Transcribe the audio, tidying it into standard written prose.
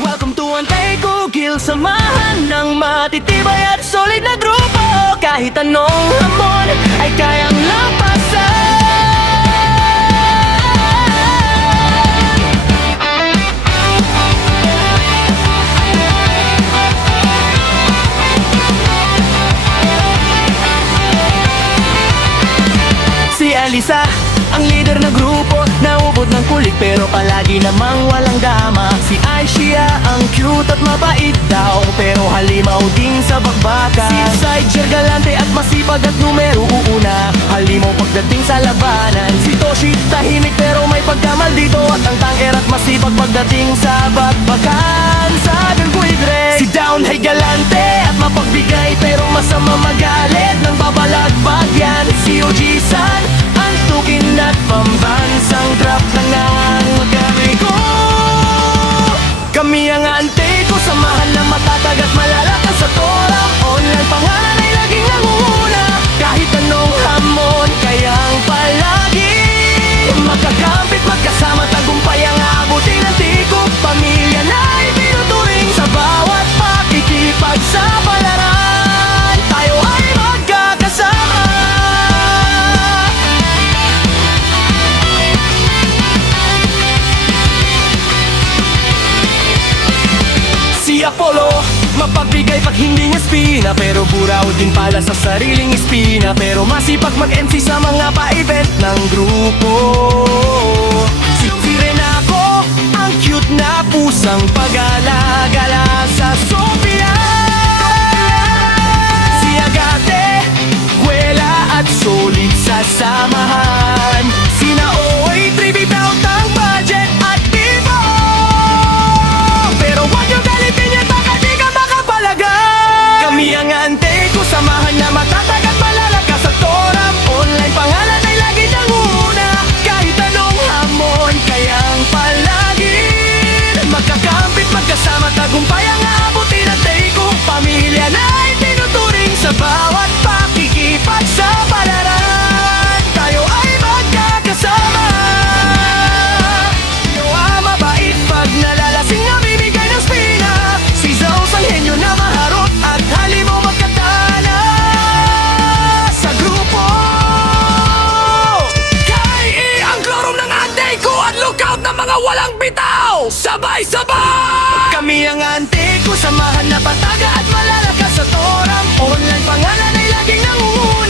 Welcome to Antay Kugil, samahan ng matitibay at solid na grupo. Kahit anong hamon ay kayang lampasan. Si Alisa, ang leader ng grupo, naubod ng kulit pero palagi namang walang dama. Si Aishia, ang cute at mabait daw, pero halimaw din sa bakbakan. Si Sidechair, galante at masipag at numero una, halimaw pagdating sa labanan. Si Toshi, tahimik pero may pagkamaldito, at ang tanger at masipag pagdating sa bakbakan. Sa Gangguidre, si Down ay galante at mapagbigay pero masama magalit nang babalagbag yan. Si Oji-san, antukin at pambansang trap na nangangagamay ko. Kami ang Antay ko, samahan na matatag at malalakas sa torang online. Pangalan ay laging nangunguna, kahit anong hamon, kayang palagi magkakampit, magkasama, tagumpay ang aabutin ng tiko. Pamilya na ibinuturing sa bawat pakikipagsapalaran. Tayo ay magkakasama. Si Apollo, mapagbigay pag hindi niya spina, pero buraw din pala sa sariling espina. Pero masipag mag-MC sa mga pa-event ng grupo. Si Renako, ang cute na pusang pag-alagala sa Sophia. Si Agate, kwela at solid sa samahan. Si Naoy, tribute out ang budget at tipo. Pero wag yung galitin yan, baka di ka makapalagan. Kami ang Antay ko, samahan na matatag at malalakas sa torang online. Pangalan ay lagi nanguna, kahit anong hamon, kayang palagin magkakampit, magkasama, tagumpay ang aabutin ng Antay ko. Pamilya na itinuturing sa bawat pakikipagsapalaran. Tayo ay magkakasama. Tayo ang mabait pag nalalasing na bibigay ng spina. Si Zeus ang henyo na maharot at halimaw magkatana sa grupo. Kai ang klorom ng Antay ko at lookout ng mga walang bitaw. Sabay-sabay! Kami ang Antay ko, samahan na pataga at malalakas sa torang online. Pangalan ay laging nangunguna,